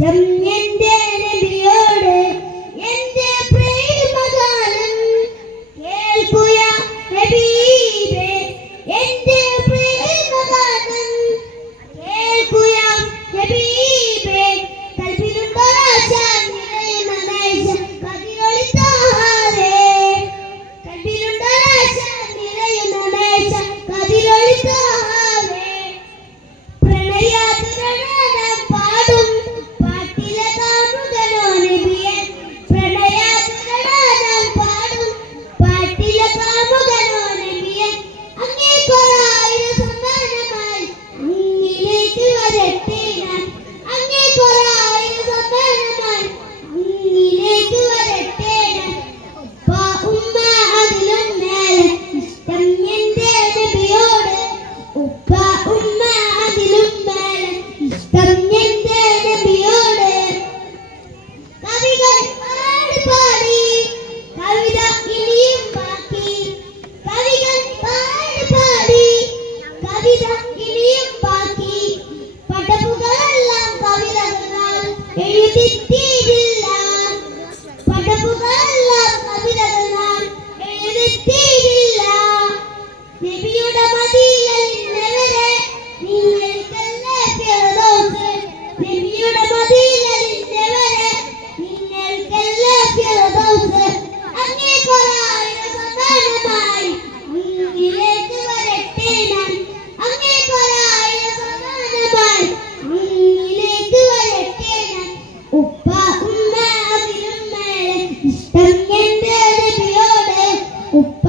见面 Navidad. o